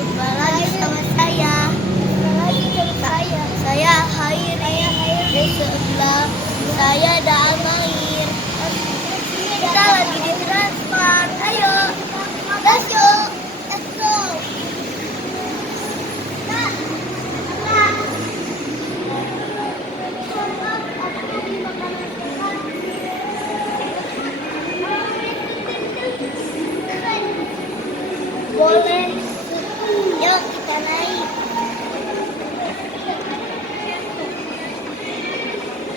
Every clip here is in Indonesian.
Jumpa lagi sama saya. Saya Hairi. Di sebelah saya ada Amair. Kita lagi di transfer. Ayo, let's go. Let's go. Boleh. Yuk kita naik.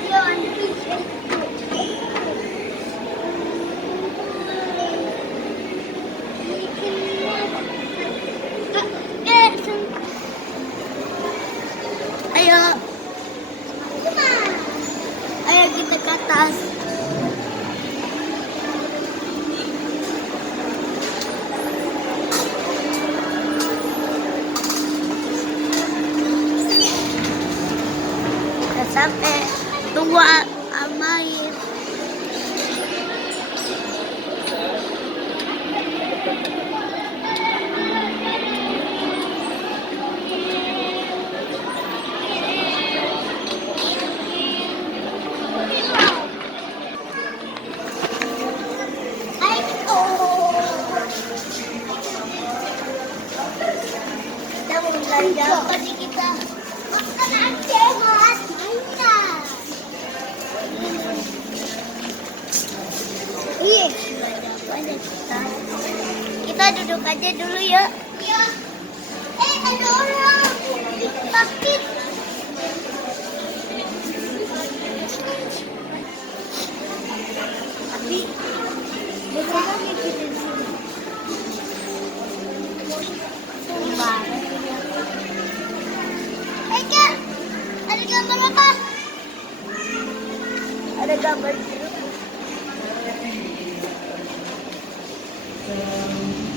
Yuk Anti. Ayo. Ayo kita ke atas. Sampai tunggu Amair. Kita mau belanja apa nih kita? Makan aja mas. Iya, banyak kita duduk aja dulu ya. Iya. Ada orang sakit. Tapi bagaimana kita di sini? Kak, ada gambar apa? Ada gambar jeruk.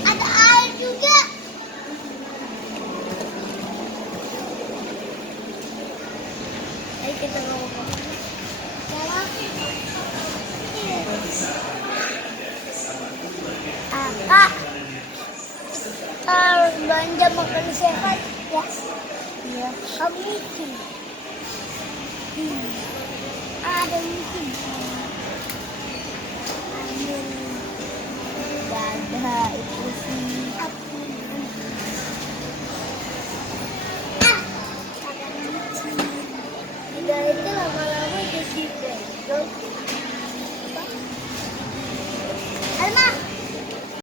Ada air juga. Ayo kita ngomong. Kak, harus belanja makan sehat ya. Iya. Kamu itu. Ada itu. Dadah itu sih. Tidak itu lama-lama jadi bengkel.